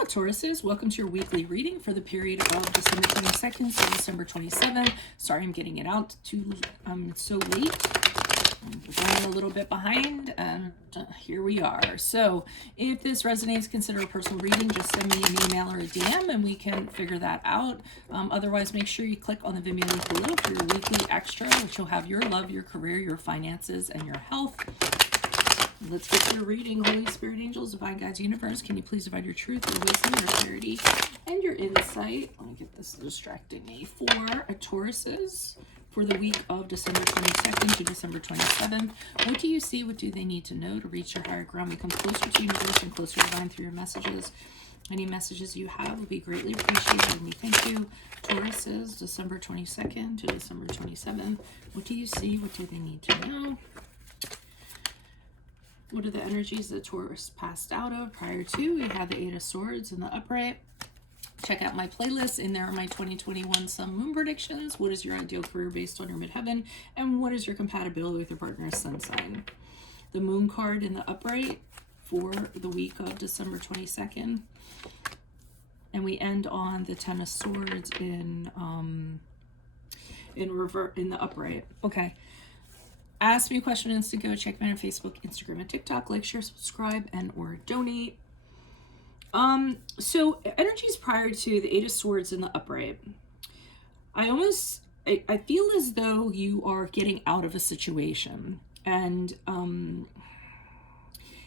Hello, Tauruses. Welcome to your weekly reading for the period of December 22nd to December 27th. Sorry I'm getting it out so late. We're running a little bit behind, and here we are. So if this resonates, consider a personal reading. Just send me an email or a DM and we can figure that out. Otherwise, make sure you click on the Vimeo link below for your weekly extra, which will have your love, your career, your finances, and your health. Let's get to your reading. Holy Spirit, angels, divine guides, universe, can you please divide your truth, your wisdom, your clarity, and your insight? Let me get this distracting me. For Tauruses, for the week of December 22nd to December 27th, what do you see? What do they need to know to reach your higher ground? Become closer to universe and closer to divine through your messages. Any messages you have will be greatly appreciated, and we thank you. Tauruses, December 22nd to December 27th. What do you see? What do they need to know? What are the energies that Taurus passed out of prior to? We have the Eight of Swords in the upright. Check out my playlist. In there are my 2021 Sun Moon predictions. What is your ideal career based on your midheaven? And what is your compatibility with your partner's sun sign? The Moon card in the upright for the week of December 22nd. And we end on the Ten of Swords in the upright. Okay. Ask me a question instant go. Check me on Facebook, Instagram, and TikTok. Like, share, subscribe, and or donate. So energies prior to the Eight of Swords in the upright. I feel as though you are getting out of a situation, and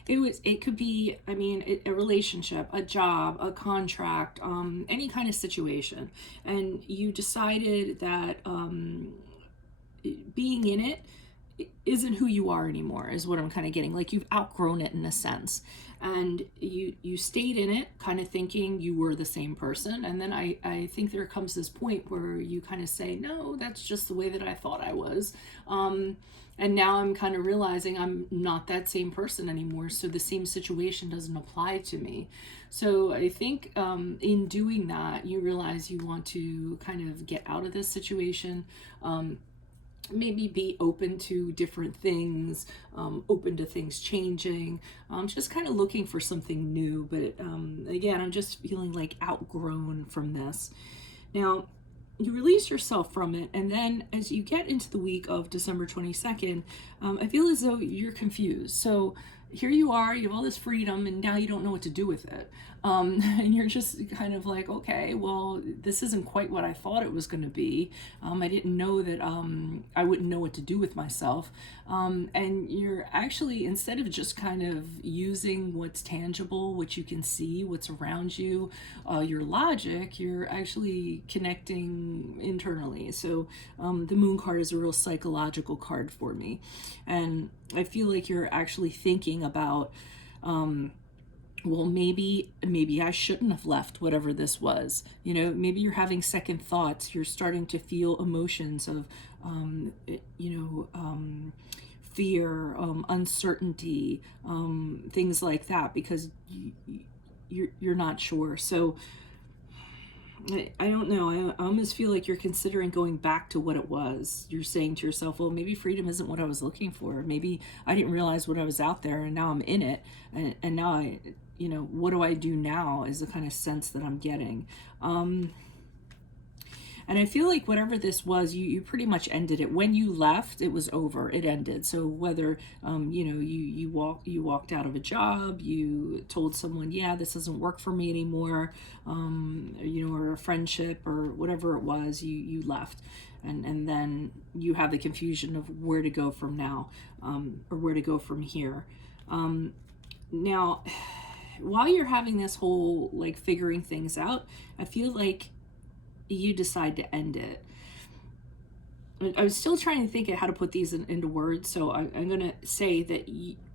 it could be, I mean, a relationship, a job, a contract, any kind of situation, and you decided that being in it isn't who you are anymore, is what I'm kind of getting. Like, you've outgrown it in a sense, and you stayed in it kind of thinking you were the same person, and then I think there comes this point where you kind of say, no, that's just the way that I thought I was, and now I'm kind of realizing I'm not that same person anymore, so the same situation doesn't apply to me. So I think in doing that, you realize you want to kind of get out of this situation, maybe be open to different things, open to things changing, just kind of looking for something new. But again, I'm just feeling like outgrown from this. Now, you release yourself from it, and then as you get into the week of December 22nd, I feel as though you're confused. So here you are, you have all this freedom, and now you don't know what to do with it. And you're just kind of like, okay, well, this isn't quite what I thought it was going to be. I didn't know that I wouldn't know what to do with myself. And you're actually, instead of just kind of using what's tangible, what you can see, what's around you, your logic, you're actually connecting internally. So the Moon card is a real psychological card for me. And I feel like you're actually thinking about, well, maybe I shouldn't have left whatever this was. You know, maybe you're having second thoughts. You're starting to feel emotions of, fear, uncertainty, things like that, because you're not sure. So I don't know. I almost feel like you're considering going back to what it was. You're saying to yourself, well, maybe freedom isn't what I was looking for. Maybe I didn't realize what I was out there, and now I'm in it. And now what do I do now is the kind of sense that I'm getting. And I feel like whatever this was, you pretty much ended it. When you left, it was over. It ended. So whether, you walked out of a job, you told someone, yeah, this doesn't work for me anymore, or a friendship or whatever it was, you left. And then you have the confusion of where to go from now, or where to go from here. Now, while you're having this whole, like, figuring things out, I feel like you decide to end it. I was still trying to think of how to put these into words, so I'm going to say that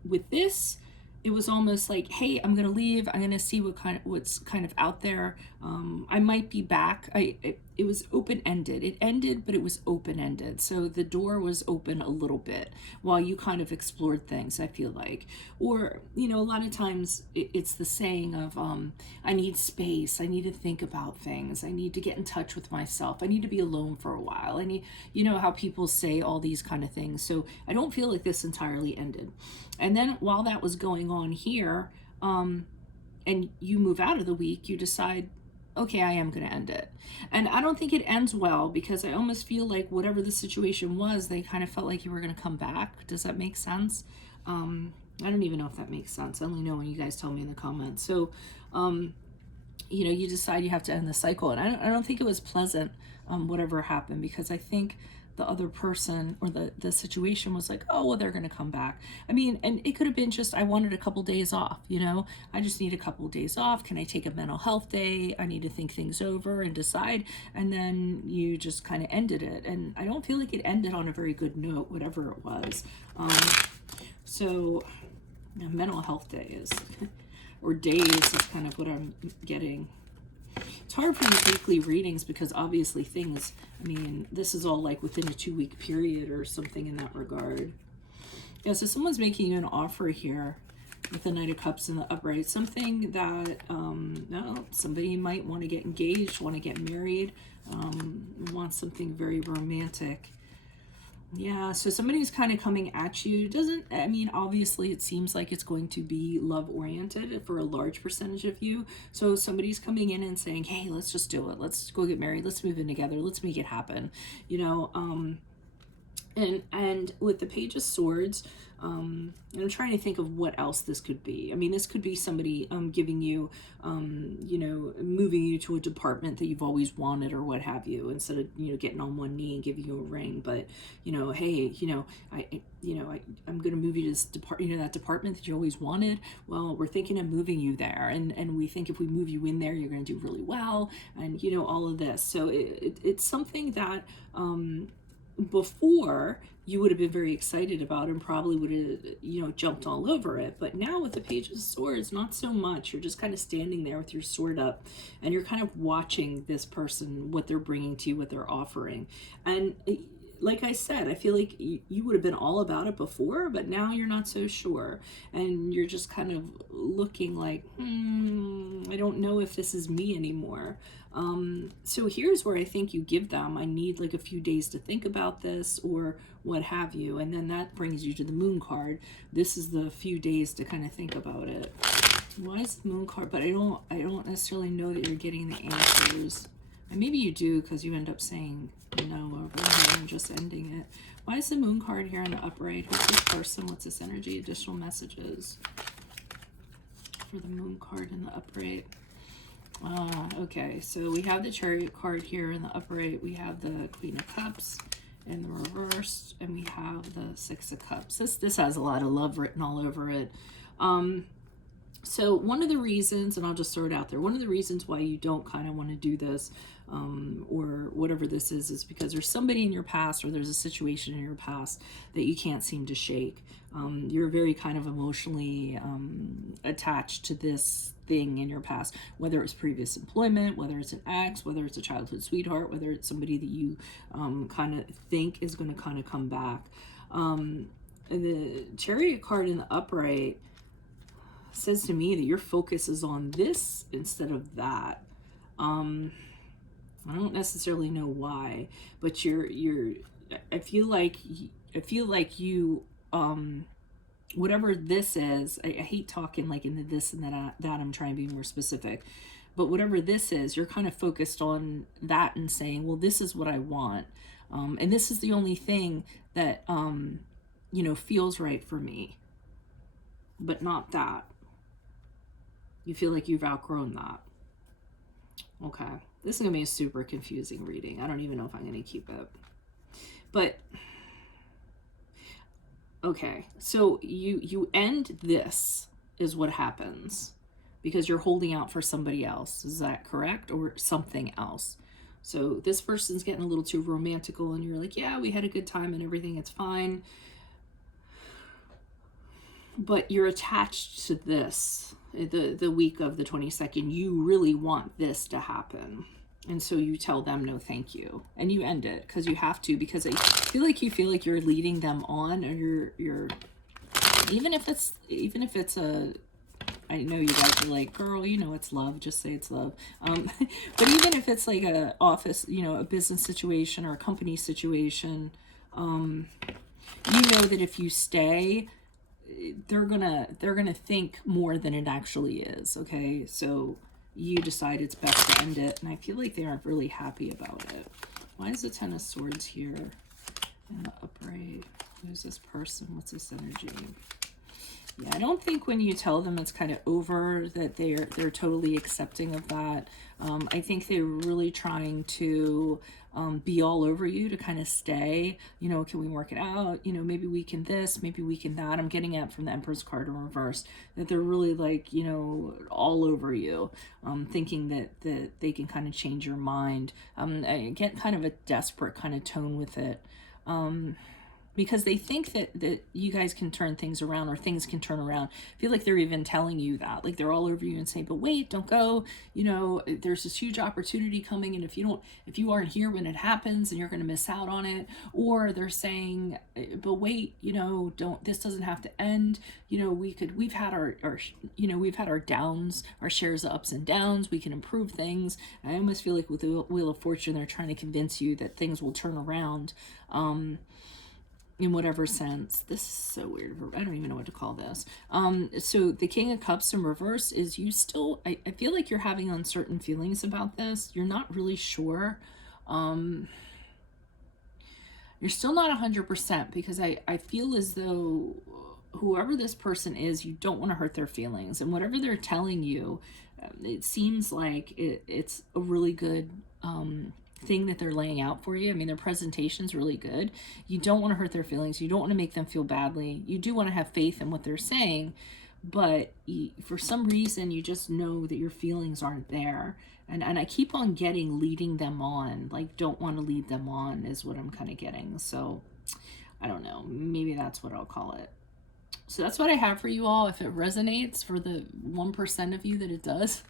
with this, it was almost like, hey, I'm going to leave. I'm going to see what's kind of out there. I might be back. It was open-ended. It ended, but it was open-ended. So the door was open a little bit while you kind of explored things, I feel like. Or, a lot of times it's the saying of, I need space. I need to think about things. I need to get in touch with myself. I need to be alone for a while. I need, how people say all these kind of things. So I don't feel like this entirely ended. And then while that was going on here, and you move out of the week, you decide, okay, I am going to end it. And I don't think it ends well, because I almost feel like whatever the situation was, they kind of felt like you were going to come back. Does that make sense? I don't even know if that makes sense. I only know when you guys tell me in the comments. So, you know, you decide you have to end the cycle. And I don't think it was pleasant, whatever happened, because I think the other person or the situation was like, oh, well, they're going to come back. I mean, and it could have been just, I wanted a couple days off, you know, I just need a couple days off. Can I take a mental health day? I need to think things over and decide. And then you just kind of ended it. And I don't feel like it ended on a very good note, whatever it was. So mental health day is, or days is kind of what I'm getting. It's hard for these weekly readings because obviously things, I mean, this is all like within a 2-week period or something in that regard. Yeah, so someone's making you an offer here with the Knight of Cups in the upright. Something that, no, somebody might want to get engaged, want to get married, want something very romantic. Yeah, so somebody's kind of coming at you. Doesn't, I mean, obviously it seems like it's going to be love oriented for a large percentage of you. So somebody's coming in and saying, hey, let's just do it. Let's go get married. Let's move in together. Let's make it happen. You know, and with the Page of Swords, and I'm trying to think of what else this could be. I mean, this could be somebody giving you, you know, moving you to a department that you've always wanted or what have you, instead of, you know, getting on one knee and giving you a ring. But, you know, hey, you know, I'm going to move you to this that department that you always wanted. Well, we're thinking of moving you there, and we think if we move you in there, you're going to do really well, and, you know, all of this. So it's something that before you would have been very excited about and probably would have, you know, jumped all over it. But now with the Page of Swords, not so much. You're just kind of standing there with your sword up, and you're kind of watching this person, what they're bringing to you, what they're offering. And like I said, I feel like you would have been all about it before, but now you're not so sure. And you're just kind of looking like, I don't know if this is me anymore. So here's where I think you give them, I need like a few days to think about this or what have you. And then that brings you to the Moon card. This is the few days to kind of think about it. Why is the Moon card? But I don't necessarily know that you're getting the answers. And maybe you do, because you end up saying no over here and just ending it. Why is the Moon card here in the upright? Who's this person? What's this energy? Additional messages for the Moon card in the upright. Okay, so we have the Chariot card here in the upright. We have the Queen of Cups in the reverse, and we have the Six of Cups. This has a lot of love written all over it. So one of the reasons, and I'll just throw it out there, one of the reasons why you don't kind of want to do this, or whatever this is because there's somebody in your past, or there's a situation in your past that you can't seem to shake. You're very kind of emotionally attached to this thing in your past, whether it's previous employment, whether it's an ex, whether it's a childhood sweetheart, whether it's somebody that you kind of think is going to kind of come back. The Chariot card in the upright says to me that your focus is on this instead of that. I don't necessarily know why, but I feel like you whatever this is, I hate talking like in the this and that I'm trying to be more specific, but whatever this is, you're kind of focused on that and saying, well, this is what I want, and this is the only thing that you know, feels right for me, but not that. You feel like you've outgrown that. Okay, this is gonna be a super confusing reading. I don't even know if I'm gonna keep it, but okay, so you end this is what happens because you're holding out for somebody else. Is that correct? Or something else? So this person's getting a little too romantical and you're like, yeah, we had a good time and everything, it's fine. But you're attached to this, the week of the 22nd. You really want this to happen. And so you tell them no thank you, and you end it because you have to, because I feel like you're leading them on, or you're even if it's a, I know you guys are like, girl, you know it's love, just say it's love, but even if it's like a office, you know, a business situation or a company situation, you know that if you stay, they're gonna think more than it actually is. Okay, so you decide it's best to end it, and I feel like they aren't really happy about it. Why is the Ten of Swords here in the upright? Who's this person? What's this energy? Yeah, I don't think when you tell them it's kind of over that they're totally accepting of that. I think they're really trying to be all over you to kind of stay. You know, can we work it out? You know, maybe we can this, maybe we can that. I'm getting at from the Empress card in reverse that they're really like, you know, all over you, thinking that they can kind of change your mind. I get kind of a desperate kind of tone with it. Because they think that you guys can turn things around, or things can turn around. I feel like they're even telling you that. Like they're all over you and saying, but wait, don't go. You know, there's this huge opportunity coming, and if you aren't here when it happens, and you're going to miss out on it. Or they're saying, but wait, you know, this doesn't have to end. You know, we've had our we've had our downs, our shares of ups and downs. We can improve things. I almost feel like with the Wheel of Fortune, they're trying to convince you that things will turn around. In whatever sense. This is so weird. I don't even know what to call this. So the King of Cups in reverse is you still, I feel like you're having uncertain feelings about this. You're not really sure. You're still not 100%, because I feel as though whoever this person is, you don't want to hurt their feelings. And whatever they're telling you, it seems like it's a really good thing that they're laying out for you. I mean, their presentation's really good. You don't want to hurt their feelings. You don't want to make them feel badly. You do want to have faith in what they're saying, but for some reason, you just know that your feelings aren't there. And I keep on getting leading them on, like don't want to lead them on is what I'm kind of getting. So I don't know, maybe that's what I'll call it. So that's what I have for you all. If it resonates for the 1% of you that it does,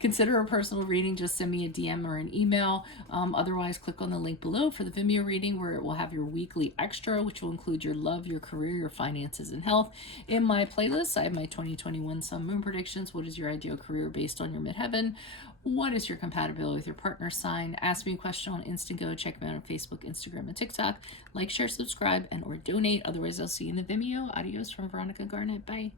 consider a personal reading. Just send me a DM or an email. Otherwise, click on the link below for the Vimeo reading, where it will have your weekly extra, which will include your love, your career, your finances, and health. In my playlist, I have my 2021 Sun Moon predictions. What is your ideal career based on your midheaven? What is your compatibility with your partner sign? Ask me a question on Instago. Check me out on Facebook, Instagram, and TikTok. Like, share, subscribe, and or donate. Otherwise, I'll see you in the Vimeo. Adios from Veronica Garnett. Bye.